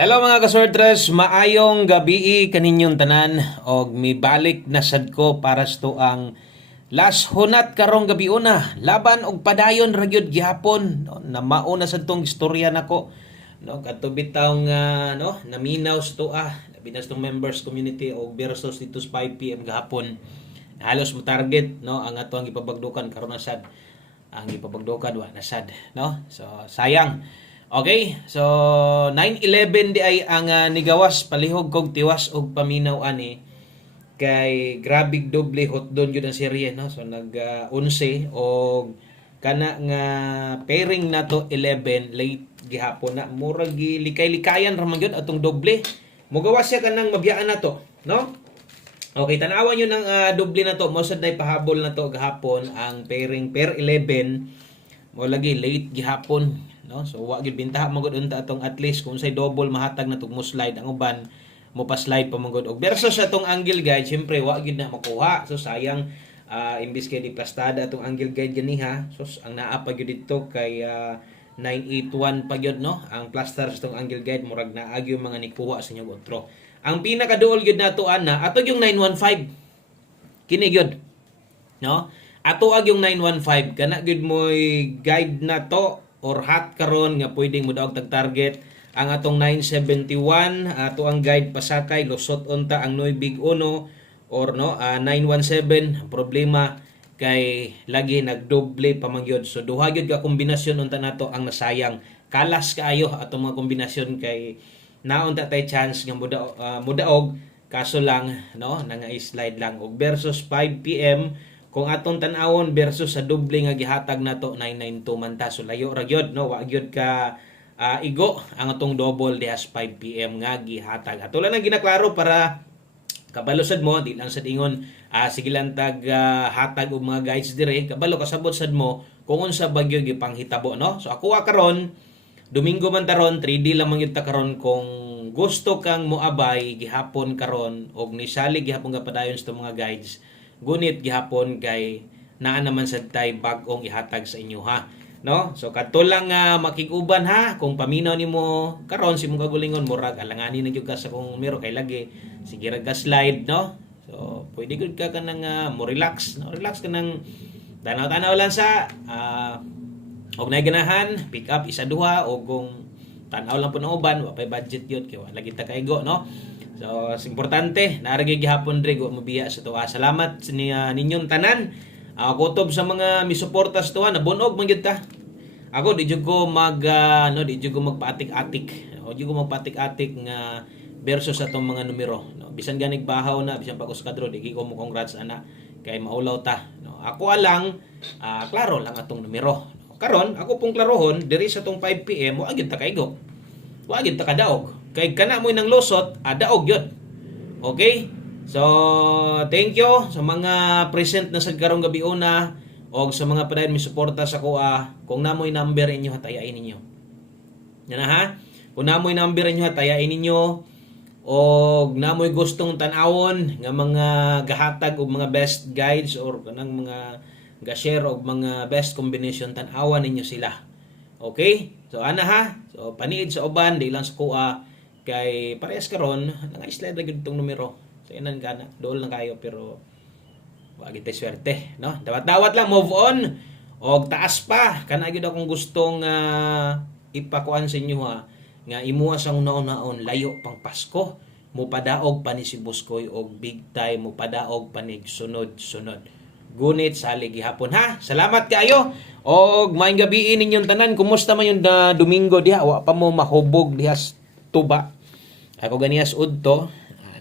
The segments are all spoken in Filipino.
Hello mga kaswertres, maayong gabi kaninyong tanan og mibalik na sad ko para sto ang last hunat karong gabi una laban og padayon ra gyud gihapon no, na mauna sad tong istorya nako no kadto bitaw nga no naminaw sto labi na stong members community og versus dito sa 5 PM gahapon halos mo target no ang ato ang ipabagdukan karon na sad ang ipabagdukan wa na sad no so sayang. Okay, so 9/11 di ay ang nigawas palihog kog tiwas og paminaw ani kay grabig doble hotdon gyud ang serye no. So nag 11 og kana nga pairing nato 11 late gihapon na murag gilikay-likayan ra man gyud atong doble. Mogawas siya kanang mabiyaan nato, no? Okay, tanawan nyo ng doble na to. Mosad na ipahabol na to gahapon ang pairing pair 11 mo lagi late gihapon. No? So wa gyud bintaha magud unta atong at least kung say double mahatag na tug mo slide ang uban mo pa slide pa magud og versus atong angle guide syempre wa gyud na makuha so sayang imbis kay di plastada atong angle guide ganiha so ang naa pa gyud dito kay 981 pa gyud no ang plaster sa atong angle guide murag naa gyud mga nikuha sa inyong otro ang pinakaduol gyud nato ana ato yung 915 kini gyud no ato ag yung 915 kana gyud moy guide na to or hot karon nga pwedeng mo daog tag target ang atong 971 ato ang guide pasakay lusot unta ang Noy Big Uno or no 917 ang problema kay lagi nagdoble pamangyod so duha gyud ka kombinasyon unta nato ang nasayang kalas kaayo atong mga kombinasyon kay naon ta tay chance nga mudaog kaso lang no nanga slide lang og versus 5 PM kung atong tan-awon versus sa doble nga gihatag nato 992 man ta so layo ra gyud no wa gyud ka igo ang atong double dihas 5 PM nga gihatag ato lang ginaklaro para kabalo sad mo di lang sad ingon sige lang tag hatag og mga guides dire kabalo kasabot sad mo kung unsa bagyo gipanghitabo no so ako karon Domingo man taron 3D lang man gyud ta karon kung gusto kang moabay gihapon karon og nisali gihapon nga padayon sa mga guides gunit gihapon kay naa naman sad tay bag-ong ihatag sa inyo ha no so kadto lang makig-uban ha kung paminaw nimo karon si mong kagulingon murag alanganin na gyud ka sa kung mero kay lagi sige ra ka slide no so pwede gud ka kanang mo relax no relax ka nang tanaw-tanaw lang sa og nay ganahan pick up isa duha o kung tanaw lang po ng uban wa pay budget yun kay wala kita kaigo no so importante naragi gihapon dre go mabiya sa tuwa salamat sa ninyong tanan kutob sa mga misuporta sa tuwa nabunog man gyud ta ako di jud ko di jud ko magpaatik-atik o di jud ko magpaatik-atik nga versus sa tong mga numero no bisan ganig bahaw na bisan pa ko sa kadro di ko mo congrats ana kay maulaw ta no ako alang klaro lang atong numero no? Karon ako pong klarohon diri sa tong 5 PM wa gyud ta kaigo wa gyud ta kadaog kay kana mo nang lusot daog yun okay so thank you sa mga present na sa karong gabi una o sa mga padayon mi suporta sa kuha kung namoy number inyo hatayain ninyo yan ha kung namoy number inyo hatayain ninyo o namoy gustong tan-awon nga mga gahatag og mga best guides or kanang mga ga-share og mga best combination tan-awan ninyo sila okay so ana ha so paniid sa uban di lang sa kuha kay parehas karon nanga-slide ra gyud tong numero so inan kana dool na kayo pero wa gyud tay swerte no dawat-dawat lang move on og taas pa kana gyud akong gustong ipakuan sa inyo ha nga imuha sa una-unaon layo pang Pasko mo padaog pa ni si Buskoy og big time mo padaog panig sunod-sunod gunit salig gihapon ha salamat kaayo og maayong gabi ninyong tanan kumusta man yung Domingo diha wa pa mo mahubog diha tuba ako ganiyas udto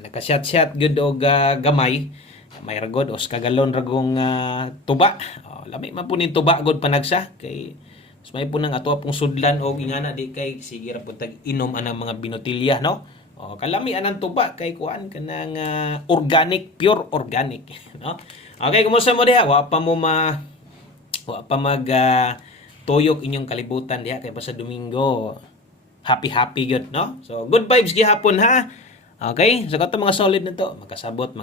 nakasyat-syat gud og gamay may ragod os kagalon ragong tuba lami man po ning tuba gud panagsa kay may po nang ato pong sudlan og ingana di kay sige ra pud tag inom anang mga binotilya no kalami anang tuba kay kuan kanang organic pure organic no okay kumusta mo diha wa pa mag tuyok inyong kalibutan diha kay pa sa Domingo happy good no so good vibes gihapon ha okay so kato mga solid na to makasabot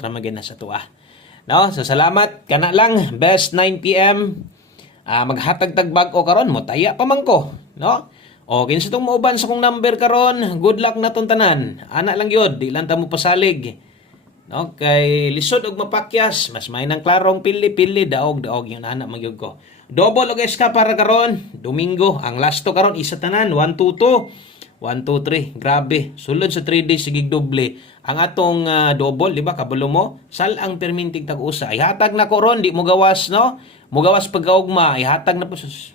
ra magina sa tuwa no so salamat kana lang best 9 PM maghatag tag bag o karon mo taya pa man ko no O kinsa tong mauban sa kong number karon, good luck na tong tanan. Ana lang yun, di lang ta mo pasalig. No, kay lisod og mapakyas, mas may nang klarong pili-pili daog yun ana magyud ko. Double og SK para karon, Domingo, ang last to karon isa tanan 122. 1 2 3, grabe. Sulod sa 3 days sigig doble. Ang atong double, di ba? Kabalo mo, sal ang permintig tag-usa. Ihatag na ko ron, di mo gawas, no? Mo gawas pagkaugma, ihatag na po sus.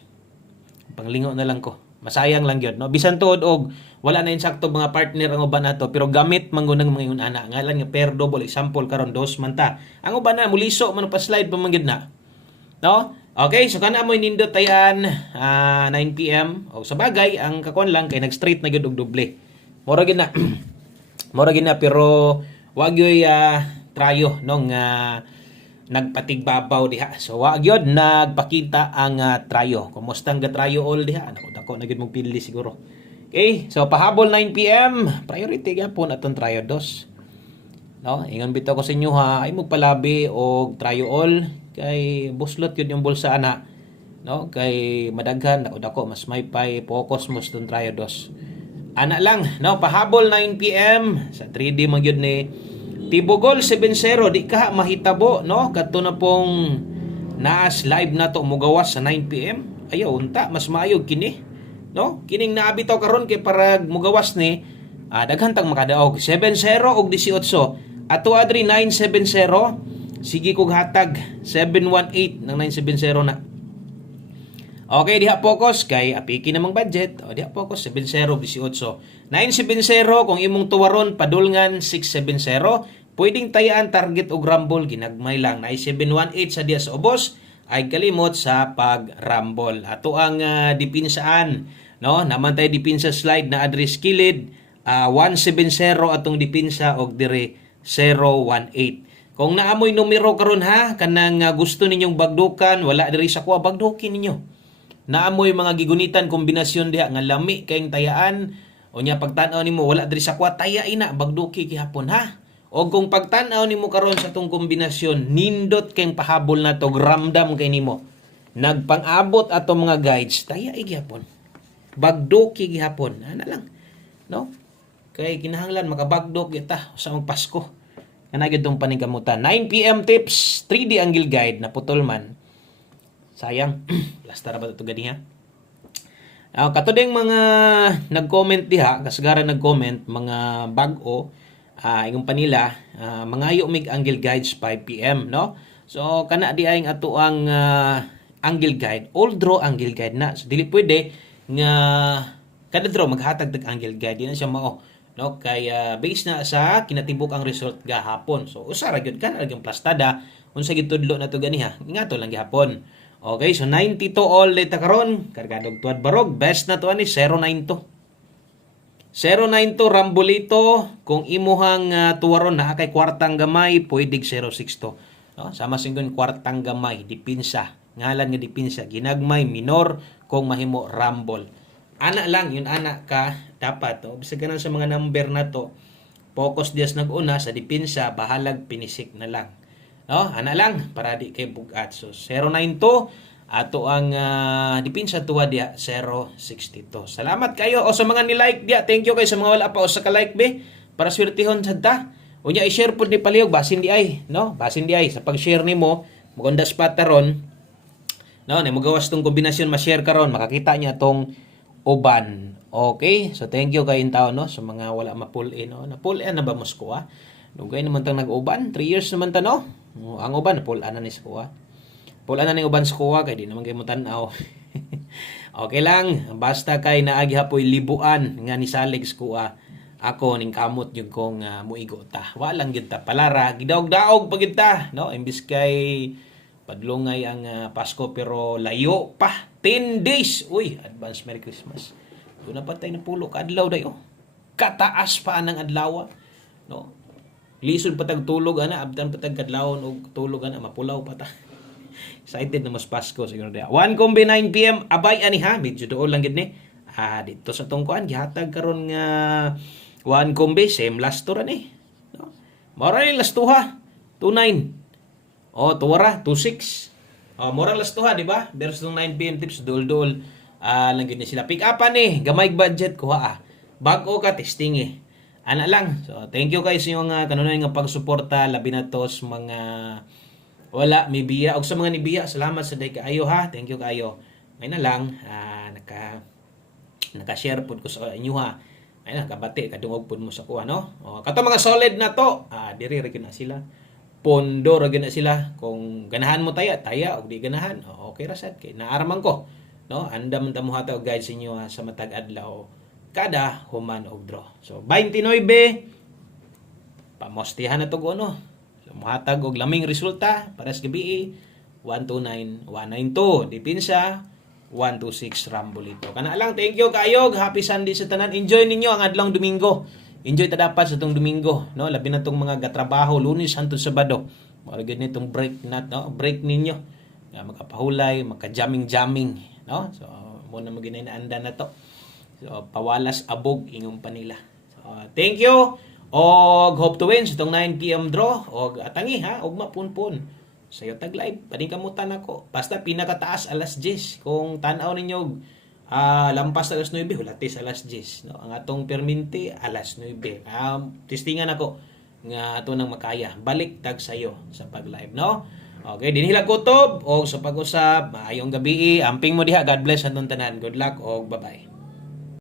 Panglingo na lang ko. Masayang lang yun, no? Bisan tuod og wala na insakto mga partner ang uban nato, pero gamit man gunang mga yun ana. Ngalan nga per double example karon dos man ta. Ang uban na muliso man pa slide pa man gid na. No? Okay, so kana mo nindot tayan 9 PM. O sa bagay ang kakon lang kay nag-straight na gyud og doble. Mura gid na. Mura gid na pero wag yoy trayo nung nagpatigbabaw diha. So wa gyud nagpakita ang trayo. Kumusta ang trayo all diha? Dako na gyud mong pili siguro. Okay, so pahabol 9 PM, priority gyapon atong trayo dos. No, ingon bitaw ko sa inyo ha, ay magpalabi og trayo all kay buslot yun yung bulsa ana. No, kay madaghan dako mas may pay focus mo sa trayo dos. Ana lang, no, pahabol 9 PM sa 3D man gyud ni Tibugol 7-0 di ka mahitabo, no? Kadto na pong naas live na to mugawas sa 9 PM. Ayaw unta mas maayog kini. No? Kining naabitaw karon kay para mugawas ni daghan tang makadaog 7-0 og 18. Ato adri 9-7-0. Sige kog hatag 7-1-8 ng 9-7-0 na. Okay, diha focus kay apiki namang budget. O diha focus 7-0 18. 9-7-0 kung imong tuwaron padulngan 6-7-0. Pwedeng tayaan target og rumble ginagmay lang. 9-7-1-8 sa diha sa ubos ay kalimot sa pag-rumble. Ato ang depinsaan, no? Naman tay dipinsa slide na address kilid 1-7-0 atong dipinsa og dire 0-1-8. Kung naamoy numero karon ha, kanang gusto ninyong bagdukan, wala diri sa kuha bagdukin ninyo. Naamoy mga gigunitan kombinasyon diha nga lami kayong tayaan o nya pagtan-aw nimo wala diri sa kuha taya ina bagduki gihapon ha. O kung pagtan-aw nimo karon sa tong kombinasyon, nindot kayong pahabol na to, ramdam kay nimo. Nagpang-abot ato mga guides, taya gihapon. Bagduki gihapon, ana lang. No? Kay kinahanglan makabagdok kita sa Pasko. Kana gyud tong paningkamutan. 9 PM tips, 3D angle guide na putol man. Sayang. Lasta ra ba ito ganiha? Katudeng mga nag-comment diha, kasagaran nag-comment, mga bag-o, ingon pa nila, mangayo mig angle guides 5 PM, no? So, kana di ay ato ang angle guide, all draw angle guide na. So, dili pwede nga kada draw maghatag tag angle guide, di na siya mao. No, kay base na sa kinatibuk ang result gahapon. So usa ra gyud kan agyang plastada unsa gitudlo na to ganiha. Ingato lang gihapon. Okay, so 92 all data karon, kargadog tuad barog, best na to ani 092. 092 Rambolito, kung imuhang tuwaron na kay kwartang gamay, pwedeng 062. No, sama singgon kwartang gamay, dipinsa. Ngalan nga dipinsa, ginagmay minor kung mahimo Rumble. Ana lang, yun ana ka dapat. Bisag ganun sa mga number na to, focus dias nag-una sa dipinsa, bahalag pinisik na lang. No? Ana lang, para di kay bugat. So, 092, ato ang dipinsa tuwa diya, 062. Salamat kayo. O sa mga ni-like diya, thank you kayo sa mga wala pa. O sa ka-like be, para swertihon sa ta. O niya, i-share po ni Palihog, basin di ay. No? Basin di ay. Sa pag-share ni mo, maganda spot taron, no? Na magawas tong kombinasyon, ma-share karon, makakita niya tong uban. Okay? So, thank you kayong tao, no? Sa mga wala ma-pull in, no? Na-pull in na ba Moscow, ha? Dugay naman tang nag-uban. 3 years naman ta, no? Ang uban, pull in na ni Moscow, ha? Pull in na ni uban sa kuha, kay di naman kayo mo tanaw. Okay lang. Basta kay naagi hapoy libuan nga ni Salig sa kuha. Ako, ning kamot yung kong muigo ta. Walang yun ta. Palara, gidaog-daog pag yun ta, no? Imbis kay padlungay ang Pasko, pero layo pa. 10 days. Uy, advance Merry Christmas. Doon na pa tayo na pulo kaadlaw dayo. Kataas pa ang adlaw, no? Lisod pa tag tulog ana, abdan pa tag kadlawon og tulog ana, mapulaw pa ta. Excited na mas Pasko siguro dia. 1 kombi 9 PM abay ani ha, medyo doon lang gid ni. Dito sa tungkuan gihatag karon nga 1 kombi same last tour ani. No? Mora ni last tuha. 29. O tuwara 26. Mura last tuha, di ba? Versus 9 PM tips dul-dul lang gyud ni sila pick upan gamay budget ko bag-o ka testing ana lang. So thank you guys sa inyong kanunay nga pagsuporta labi na to sa mga wala may biya og sa mga nibiya, salamat sa day kaayo thank you kaayo. May na lang naka-share pud ko sa inyo ay nakabati kadungog pud mo sa kuha no. Kato mga solid na to diri ra gyud na sila, pondo ra gyud na sila. Kung ganahan mo taya og di ganahan okay ra sad kay naaraman ko no. Andam ta mo hataw guys sa inyo sa matag adlaw kada human og draw. So 29 pamostihan na to ko no. Muhatag og laming resulta para sa gabi 129 192 depensa 126 rambolito. Kana lang, thank you kayo. Happy Sunday sa tanan. Enjoy ninyo ang adlong Domingo. Enjoy ta dapat sa tong Domingo, no? Labi na tong mga gatrabaho Lunes hangtod Sabado. Mao gyud nitong break na no, break ninyo. Makapahulay, maka-jamming, no? So mo na maginaanda na to. So pawalas abog ingong panila. So thank you. Og hope to win sa itong 9 p.m. draw. Og atangi og mapunpun. Sayo tag live. Paningkamutan ako. Basta pinakataas alas 10. Kung tanaw ninyo lampas alas 9, hulatis alas 10. No? Ang atong perminti alas 9. Testingan ako nga ato nang makaya. Balik tag sayo sa pag live. No? Okay, dinhila kutob. Og sa pag-usap, maayong gabi. Amping mo diha. God bless atong tanan. Good luck og bye-bye.